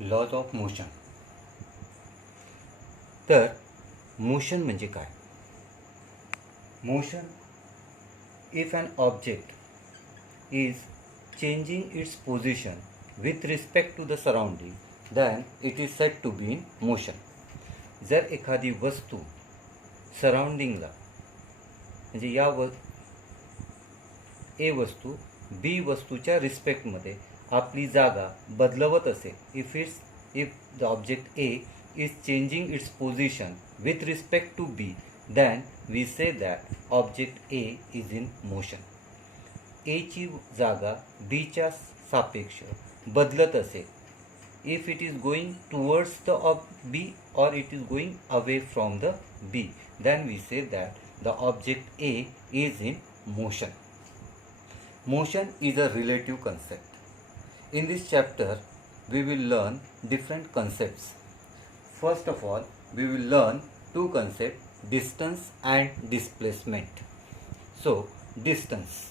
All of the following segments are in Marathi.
Lodge of motion. तर मोशन म्हणजे काय? Motion, if an object is changing its position with respect to the surrounding, then it is said to be in motion. जर एखादी वस्तू सराउंडिंगला म्हणजे या ए वस्तू बी वस्तूच्या रिस्पेक्टमध्ये आपली जागा बदलवत असेल, if the object A is changing its position with respect to B, then we say that object A is in motion. एची जागा बीच्या सापेक्ष बदलत असेल, if it is going towards the B or it is going away from the B, then we say that the object A is in motion. Motion is a relative concept. In this chapter, we will learn different concepts. First of all, we will learn two concepts, distance and displacement. So, distance.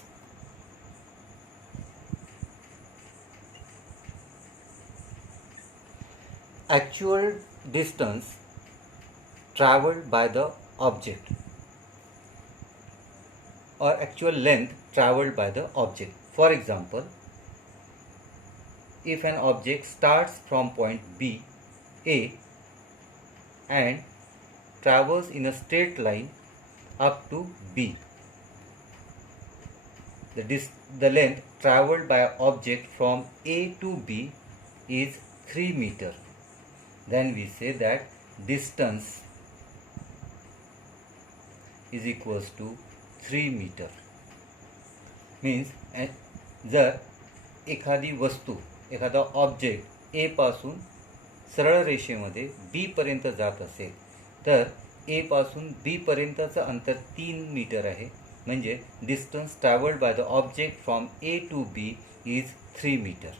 Actual distance traveled by the object or actual length traveled by the object. For example, if an object starts from point B, A, and travels in a straight line up to B, the length traveled by an object from A to B is 3 meter. Then we say that distance is equals to 3 meter. Means जर एखादी वस्तू, एखादा ऑब्जेक्ट ए पासून सरळ रेषेमध्ये बी पर्यंत जात असेल तर ए पासून बी पर्यंतचं अंतर 3 मीटर आहे. म्हणजे distance travelled by the object from A to B is 3 metre.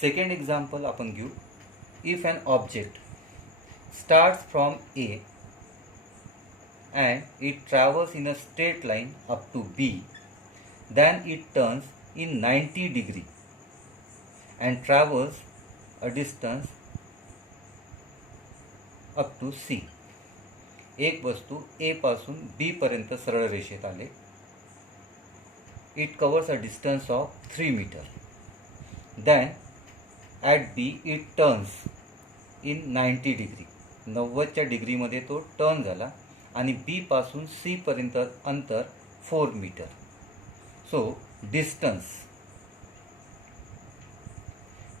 Second example आपण घेऊ. If an object starts from A and it travels in a straight line up to B, then it turns in 90 degree and travels a distance up to C. एक वस्तू A पासून B पर्यंत सरळ रेषेत आले. It covers a distance of 3 meter. Then at B it turns in 90 degree. 90च्या डिग्रीमध्ये तो टर्न झाला आणि बी पासून सी पर्यंत अंतर 4 metre. So distance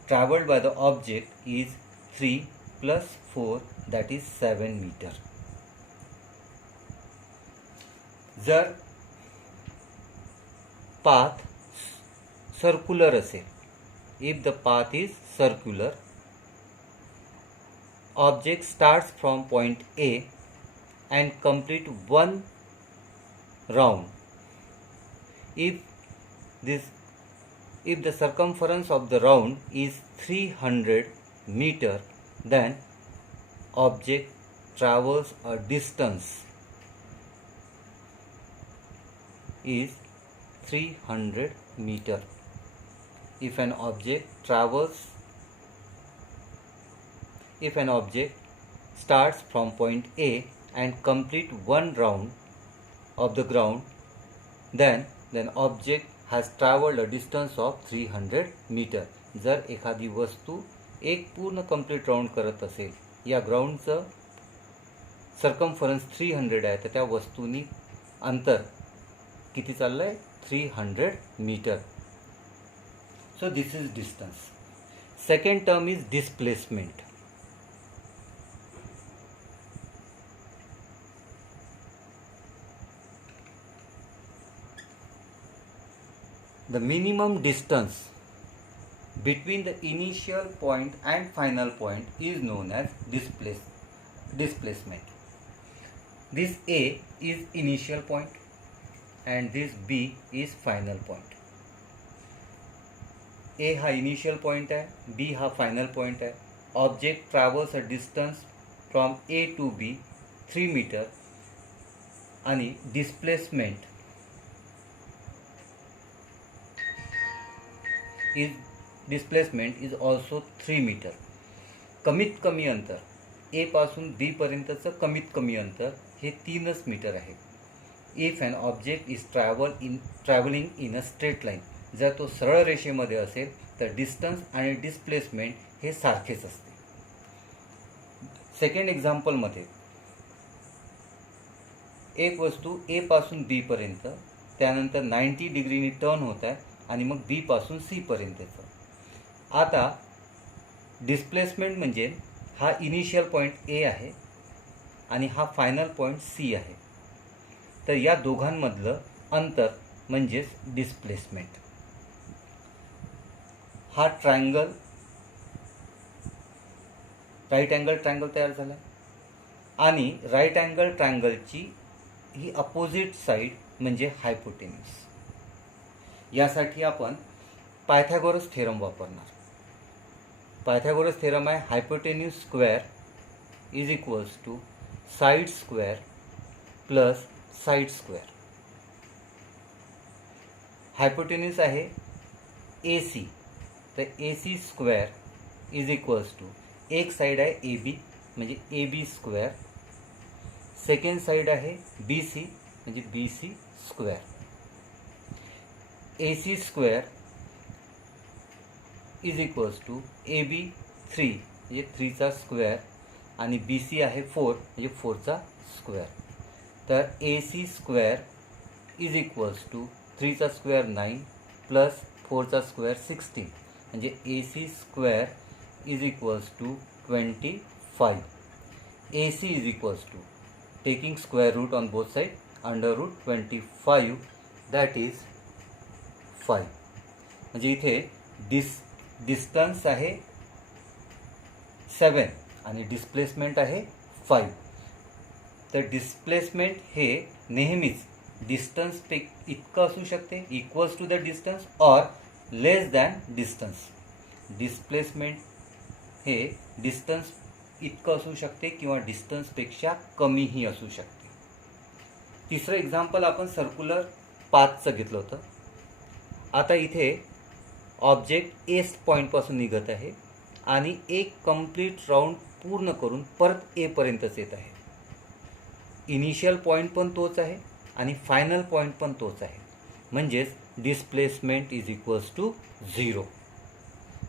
travelled by the object is 3 plus 4, that is 7 meter. जर पाथ सर्क्युलर असेल, if the path is circular, object starts from point A and complete one round. If the circumference of the round is 300 meter, then object travels a distance is 300 meter. If an object starts from point A and complete one round of the ground, then object has traveled a distance of 300 meter. जर एखादी वस्तू एक पूर्ण कंप्लीट राउंड करत असेल, या ग्राउंडचं सर्कम्फरन्स 300 आहे, तर त्या वस्तूनी अंतर किती चाललं आहे? 300 metre. So this is distance. Second term is displacement. The minimum distance between the initial point and final point is known as displacement. This A is initial point and this B is final point. A हा इनिशियल पॉईंट आहे, बी हा फायनल पॉईंट आहे. Object travels a distance from A to B 3 metre आणि displacement is displacement is also 3 metre. कमीत कमी अंतर ए पासून बी पर्यंतचं कमीत कमी अंतर हे 3 मीटर आहे. If an object is travelling in a straight line, जर तो सरळ रेषेमध्ये असेल तर डिस्टन्स आणि डिस्प्लेसमेंट हे सारखेच असते. सेकंड एक्झाम्पलमध्ये एक वस्तू ए पासून बी पर्यंत, त्यानंतर 90 डिग्रीनी टर्न होत आहे आणि मग बी पासून सी पर्यंतचं. आता डिस्प्लेसमेंट म्हणजे हा इनिशियल पॉईंट ए आहे आणि हा फायनल पॉईंट सी आहे. तर या दोघांमधलं अंतर म्हणजेच डिस्प्लेसमेंट. हा ट्रायंगल, राईट अँगल ट्रायंगल तयार झाला आणि राईट अँगल ट्रायंगलची ही अपोजिट साईड म्हणजे हायपोटेन्यूस. यासाठी आपण पायथागोरस थेरम वापरणार. पायथागोरस थेरम आहे hypotenuse square is equals to side square plus side square. Hypotenuse आहे ए सी, तर A C square is equals to एक साईड आहे ए बी म्हणजे A B square, second side आहे बी सी म्हणजे B C square. A C square is equals to A B 3 म्हणजे 3चा स्क्वेअर आणि बी सी आहे 4 म्हणजे 4चा स्क्वेअर. तर A C square is equals to 3चा स्क्वेअर 9 प्लस 4चा स्क्वेअर 16 म्हणजे A C square is equals to 25. A C is equals to taking square root on both sides under root 25 that is 5. म्हणजे इथे डिस्टन्स आहे 7 आणि डिस्प्लेसमेंट आहे 5. तर डिस्प्लेसमेंट हे नेहमीच डिस्टन्स इतकं असू शकते, equals to the distance or less than distance. Displacement हे डिस्टन्स इतकं असू शकते किंवा डिस्टन्सपेक्षा कमीही असू शकते. तिसरं एक्झाम्पल आपण सर्क्युलर पाथचं घेतलं होतं. आता इथे ऑब्जेक्ट ए पॉईंटपासून निघत आहे आणि एक कंप्लीट राऊंड पूर्ण करून परत ए पर्यंतच येत आहे. इनिशियल पॉईंट पण तोच आहे आणि फायनल पॉईंट पण तोच आहे. म्हणजेच डिस्प्लेसमेंट इज इक्वल्स टू 0.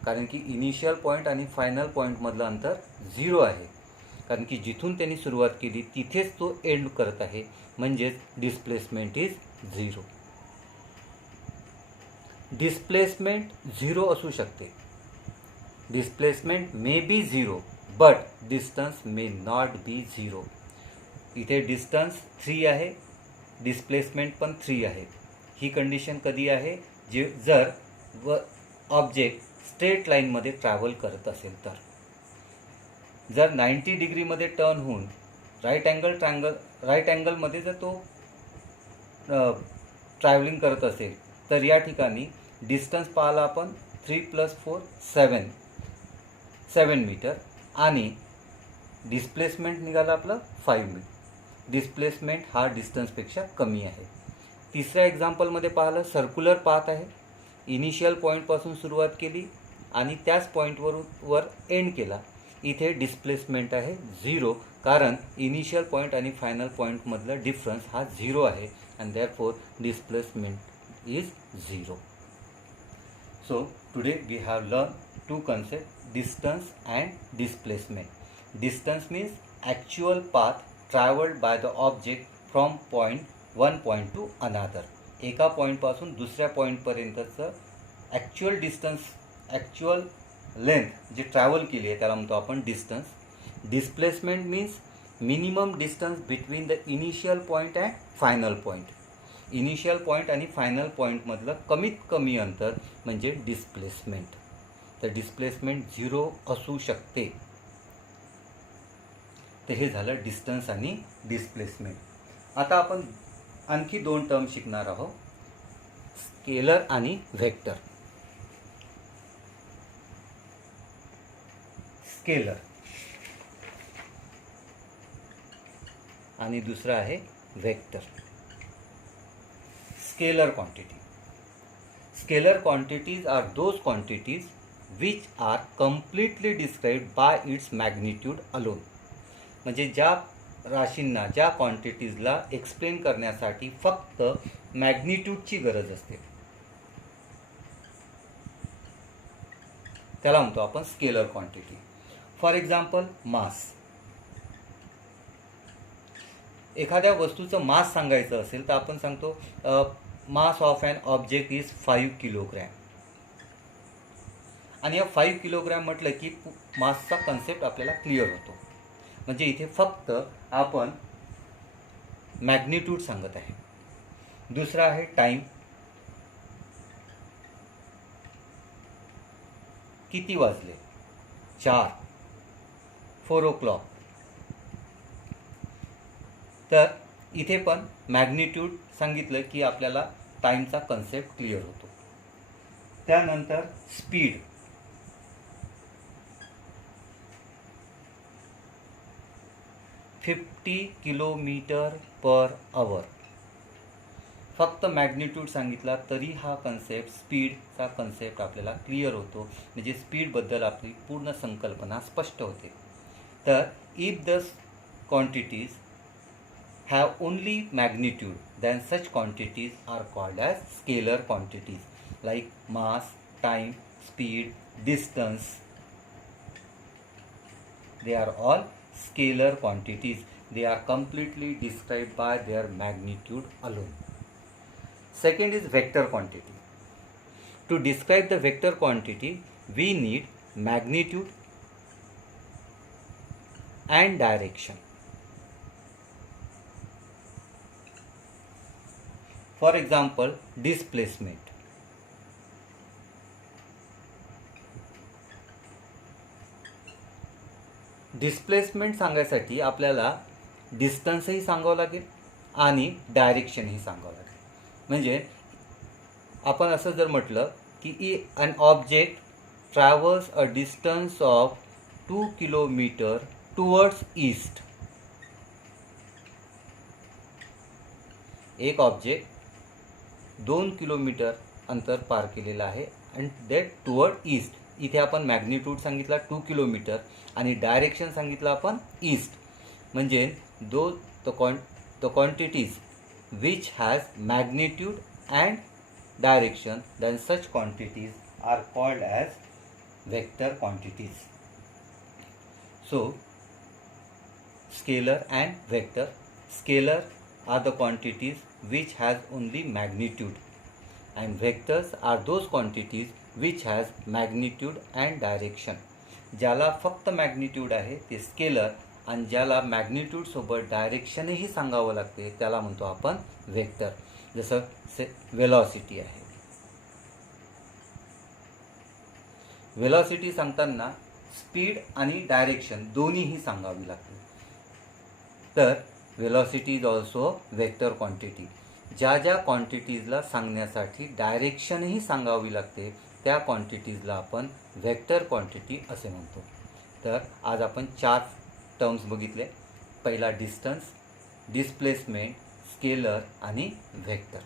कारण की इनिशियल पॉईंट आणि फायनल पॉईंटमधलं अंतर 0 आहे. कारण की जिथून त्यांनी सुरुवात केली तिथेच तो एंड करत आहे. म्हणजेच डिस्प्लेसमेंट इज 0. डिस्प्लेसमेंट 0 असू शकते. Displacement may be 0 but distance may not be 0. इथे डिस्टन्स 3 आहे, डिस्प्लेसमेंट पण 3 आहे. ही कंडिशन कधी आहे? जर ऑब्जेक्ट स्ट्रेट लाईनमध्ये ट्रॅव्हल करत असेल तर. जर 90 डिग्रीमध्ये टर्न होऊन राईट अँगलमध्ये जर तो ट्रॅव्हलिंग करत असेल तर या ठिकाणी डिस्टन्स पाहिला आपण 3 + 4 7 मीटर आणि डिस्प्लेसमेंट निघालं आपलं 5 मीटर. डिस्प्लेसमेंट हा डिस्टन्सपेक्षा कमी आहे. तिसऱ्या एक्झाम्पलमध्ये पाहिलं सर्क्युलर पाथ आहे. इनिशियल पॉईंटपासून सुरुवात केली आणि त्याच पॉईंटवर एंड केला. इथे डिस्प्लेसमेंट आहे 0 कारण इनिशियल पॉईंट आणि फायनल पॉईंटमधला डिफरन्स हा 0 आहे and therefore displacement is 0. So today we have learned two concepts, distance and displacement. Distance means actual path traveled by the object from one point to another. एका पॉईंटपासून दुसऱ्या पॉईंटपर्यंतचं ॲक्च्युअल डिस्टन्स, ॲक्च्युअल लेंथ जी ट्रॅव्हल केली आहे त्याला म्हणतो आपण distance. Displacement means minimum distance between the initial point and final point. Initial point आणि फायनल पॉईंटमधलं कमीत कमी अंतर म्हणजे डिस्प्लेसमेंट. तर डिस्प्लेसमेंट 0 असू शकते. तर हे झालं डिस्टन्स आणि डिस्प्लेसमेंट. आता आपण आणखी 2 टर्म शिकणार आहोत, स्केलर आणि व्हेक्टर. स्केलर आणि दुसरा आहे vector. Scalar quantity. Scalar quantities are those quantities which are completely described by its magnitude alone. म्हणजे ज्या राशींना, ज्या क्वांटिटीजला एक्सप्लेन करण्यासाठी फक्त मॅग्निट्यूडची गरज असते, त्याला म्हणतो आपण scalar quantity. For example mass. एखाद्या वस्तूचं मास सांगायचं असेल तर आपण सांगतो mass of an object is 5 kilogram. आणि या 5 किलोग्रॅम म्हटलं की मासचा कन्सेप्ट आपल्याला क्लिअर होतो. म्हणजे इथे फक्त आपण मॅग्निट्यूड सांगत आहे. दुसरा आहे टाईम. किती वाजले? 4, 4 o'clock. तर इथे पण मॅग्निट्यूड सांगितलं की आपल्याला टाईमचा कन्सेप्ट क्लिअर होतो. त्यानंतर स्पीड. $50 km/h. फक्त मॅग्निट्यूड सांगितला तरी हा कन्सेप्ट, स्पीडचा कन्सेप्ट आपल्याला क्लिअर होतो. म्हणजे स्पीडबद्दल आपली पूर्ण संकल्पना स्पष्ट होते. तर if the quantities have only magnitude then such quantities are called as scalar quantities like mass, time, speed, distance. They are all scalar quantities. They are completely described by their magnitude alone. Second is vector quantity. To describe the vector quantity, we need magnitude and direction. For example, displacement. Displacement सांगायसाठी आपल्याला डिस्टन्सही सांगावं लागेल आणि डायरेक्शनही सांगावं लागेल. म्हणजे आपण असं जर म्हटलं की an object travels a distance of 2 kilometre towards east. एक ऑब्जेक्ट 2 किलोमीटर अंतर पार केलेलं आहे अँड दॅट टुवर्ड ईस्ट. इथे आपण मॅग्निट्यूड सांगितला 2 किलोमीटर आणि डायरेक्शन सांगितलं आपण ईस्ट. म्हणजे the quantities which has magnitude and direction then such quantities are called as vector quantities. So scalar and vector. Scalar are the quantities which has only magnitude and vectors are those quantities which has magnitude and direction. ज्याला फक्त मॅग्निट्यूड आहे ते स्केलर आणि ज्याला मॅग्निट्यूड सोबत डायरेक्शनही सांगावं लागते त्याला म्हणतो आपण वेक्टर. जसं वेलॉसिटी आहे. वेलॉसिटी सांगताना स्पीड आणि डायरेक्शन दोन्हीही सांगावी लागते. तर velocity is also vector quantity. ज्या ज्या क्वांटिटीजला सांगण्यासाठी डायरेक्शनही सांगावी लागते त्या क्वांटिटीजला आपण वेक्टर क्वांटिटी असे म्हणतो. तर आज आपण 4 टर्म्स बघितले. पहिला डिस्टन्स, डिस्प्लेसमेंट, स्केलर आणि वेक्टर.